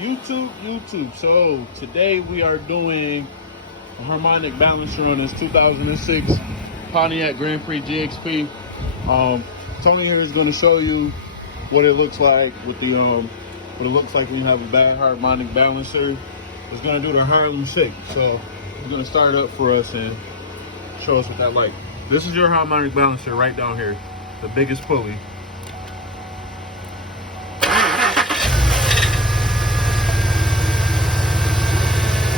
YouTube. So today we are doing a harmonic balancer on this 2006 Pontiac Grand Prix GXP. Tony here is going to show you what it looks like with the what it looks like when you have a bad harmonic balancer. It's going to do the Harlem Shake. So he's going to start up for us and show us what that like. This is your harmonic balancer right down here, the biggest pulley.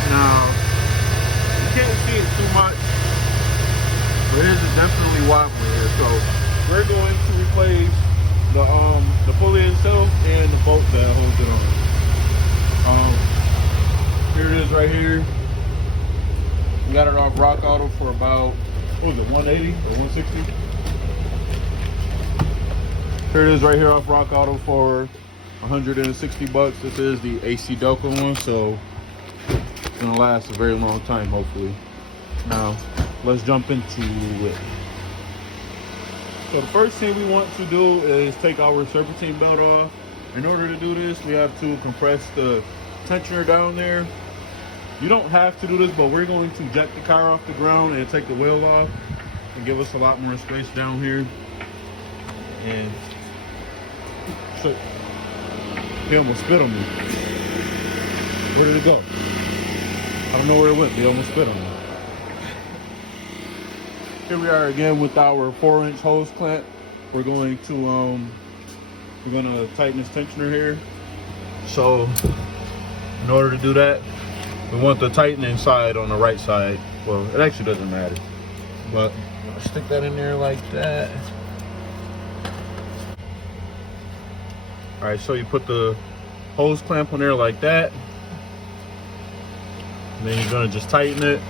Now, you can't see it too much, but it is definitely wobbly here. So we're going to replace the pulley itself and the bolt that holds it on. Here it is right here. We got it off Rock Auto for about, what was it, 180 or 160? Here it is right here off Rock Auto for 160 bucks. This is the AC Delco one, so it's gonna last a very long time, hopefully. Now, let's jump into it. So the first thing we want to do is take our serpentine belt off. In order to do this, we have to compress the tensioner down there. You don't have to do this, but we're going to jack the car off the ground and take the wheel off and give us a lot more space down here. And so, he almost spit on me. Where did it go? I don't know where it went. He almost spit on me. Here we are again with our 4-inch hose clamp. We're going to tighten this tensioner here. So in order to do that, we want the tightening side on the right side. Well, it actually doesn't matter, but I'll stick that in there like that. All right, so you put the hose clamp on there like that, and then you're gonna just tighten it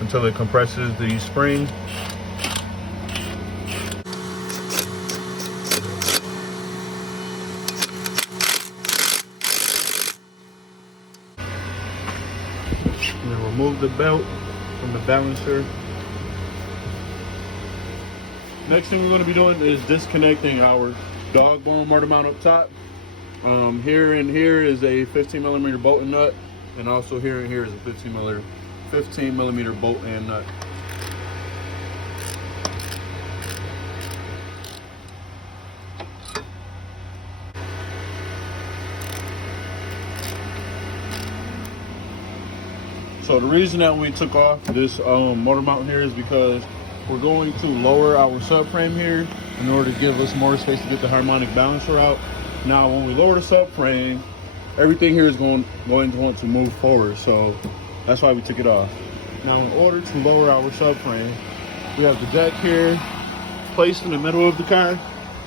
until it compresses the spring. And then remove the belt from the balancer. Next thing we're going to be doing is disconnecting our dog bone motor mount up top. Here and here is a 15mm bolt and nut, and also here and here is a 15mm bolt and nut. So the reason that we took off this motor mount here is because we're going to lower our subframe here in order to give us more space to get the harmonic balancer out. Now, when we lower the subframe, everything here is going to want to move forward. So that's why we took it off. Now, in order to lower our subframe, we have the jack here placed in the middle of the car,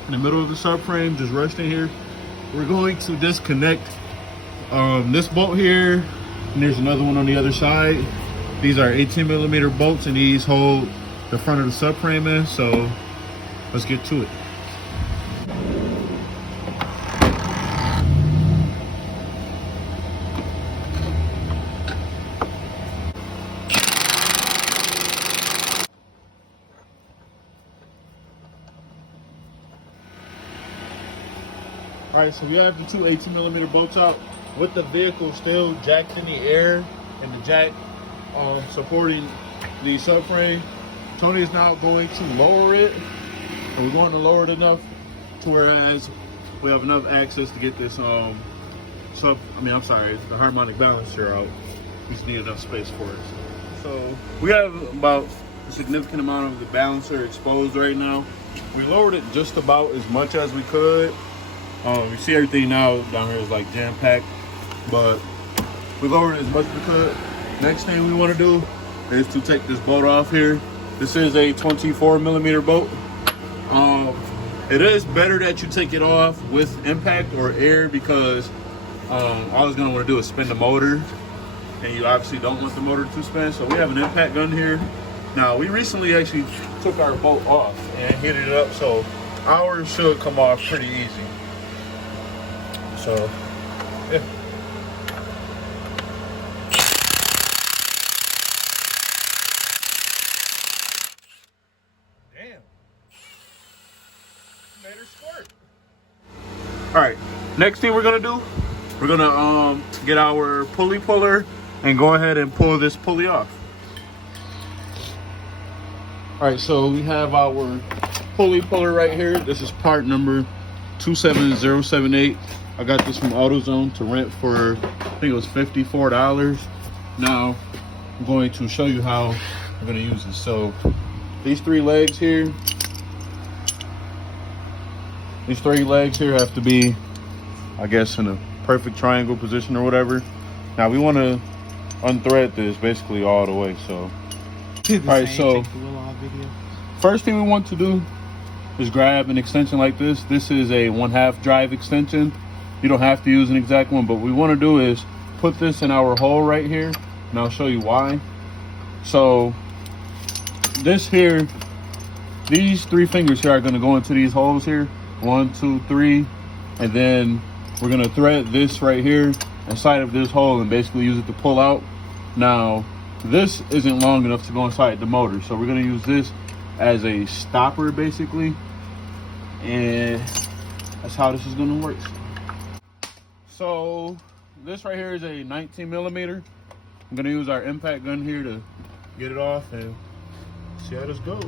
in the middle of the subframe, just resting here. We're going to disconnect this bolt here. And there's another one on the other side. These are 18mm bolts, and these hold the front of the subframe in. So let's get to it. All right, so we have the two 18mm bolts out with the vehicle still jacked in the air and the jack supporting the subframe. Tony is now going to lower it, and we're going to lower it enough to whereas we have enough access to get this the harmonic balancer out. We just need enough space for it. So we have about a significant amount of the balancer exposed right now. We lowered it just about as much as we could. You see everything now down here is like jam-packed, but we lowered it as much as we could. Next thing we want to do is to take this bolt off here. This is a 24mm bolt. It is better that you take it off with impact or air, because all it's gonna want to do is spin the motor, and you obviously don't want the motor to spin. So we have an impact gun here. Now, we recently actually took our bolt off and heated it up, so ours should come off pretty easy. So, yeah. Damn. Made her squirt. All right, next thing we're gonna do we're gonna get our pulley puller and go ahead and pull this pulley off. All right, so we have our pulley puller right here. This is part number 27078. I got this from AutoZone to rent for, I think it was $54. Now, I'm going to show you how I'm gonna use this. So, these three legs here have to be, I guess, in a perfect triangle position or whatever. Now, we wanna unthread this basically all the way, so. All right, so first thing we want to do is grab an extension like this. This is a 1/2 drive extension. You don't have to use an exact one, but what we want to do is put this in our hole right here, and I'll show you why. So this here, these three fingers here are going to go into these holes here, 1, 2, 3, and then we're going to thread this right here inside of this hole and basically use it to pull out. Now, this isn't long enough to go inside the motor, so we're going to use this as a stopper basically, and that's how this is going to work. So this right here is a 19 millimeter. I'm going to use our impact gun here to get it off and see how this goes.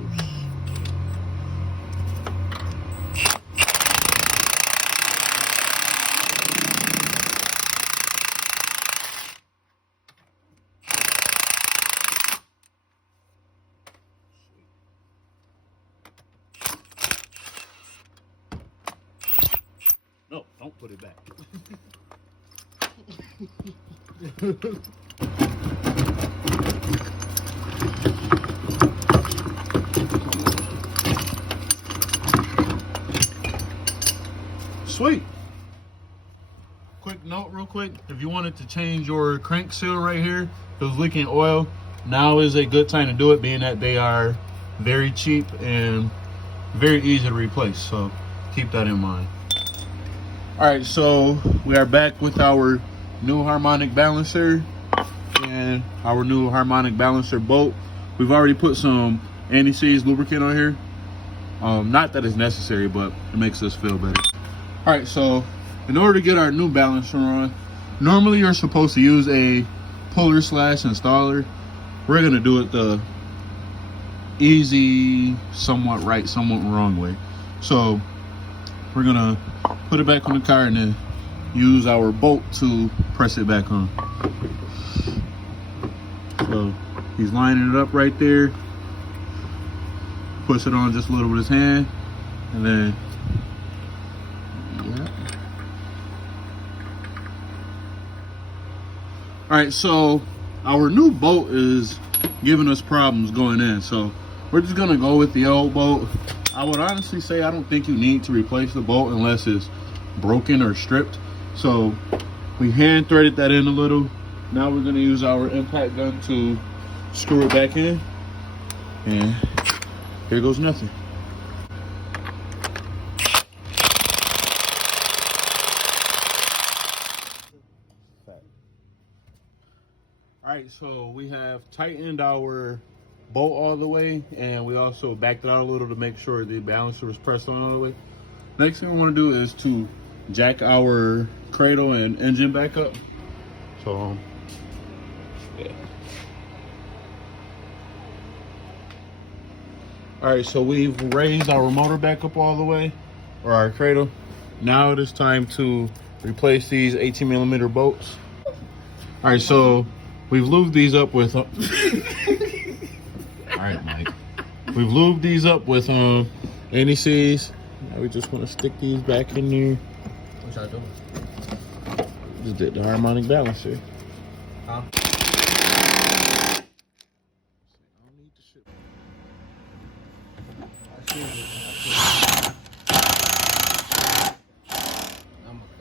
No, don't put it back. Sweet. Quick note real quick, if you wanted to change your crank seal right here, if it was leaking oil, now is a good time to do it, being that they are very cheap and very easy to replace, so keep that in mind. All right, so we are back with our new harmonic balancer and our new harmonic balancer bolt. We've already put some anti-seize lubricant on here. Not that it's necessary, but it makes us feel better. All right, so in order to get our new balancer on, normally you're supposed to use a puller / installer. We're gonna do it the easy, somewhat right, somewhat wrong way. So we're gonna put it back on the car and then use our bolt to press it back on. So he's lining it up right there. Push it on just a little with his hand, and then yeah. All right, so our new bolt is giving us problems going in, so we're just gonna go with the old bolt. I would honestly say I don't think you need to replace the bolt unless it's broken or stripped. So we hand threaded that in a little. Now we're gonna use our impact gun to screw it back in, and here goes nothing. All right, so we have tightened our bolt all the way, and we also backed it out a little to make sure the balancer was pressed on all the way. Next thing we want to do is to jack our cradle and engine back up. So yeah. All right, so we've raised our motor back up all the way, or our cradle. Now it is time to replace these 18 millimeter bolts. All right, so we've lubed these up with all right, Mike. We've lubed these up with anti-seize. Now we just want to stick these back in there. What y'all doing? Just did the harmonic balancer. Huh?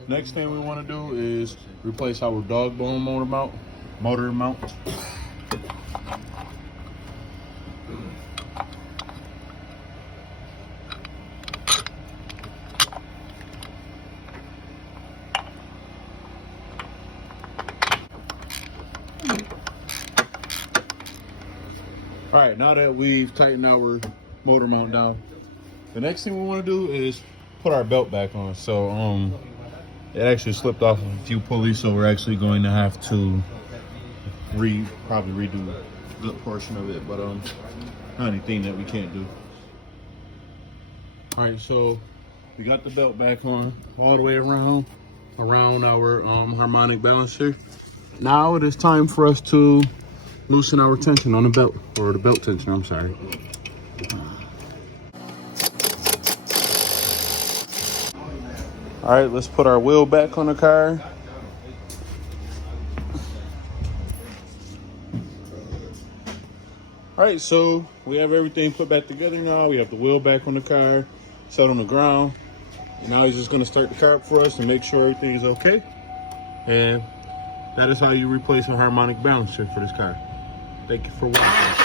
Next thing we want to do is replace our dog bone motor mount. All right, now that we've tightened our motor mount down, the next thing we want to do is put our belt back on. So It actually slipped off of a few pulleys, so we're actually going to have to probably redo a good portion of it, but not anything that we can't do. All right, so we got the belt back on all the way around our harmonic balancer. Now it is time for us to loosen our tension on the belt, or the belt tension, I'm sorry. All right, let's put our wheel back on the car. All right, so we have everything put back together now. We have the wheel back on the car, set on the ground. And now he's just gonna start the car up for us and make sure everything is okay. And that is how you replace a harmonic balancer for this car. Thank you for watching.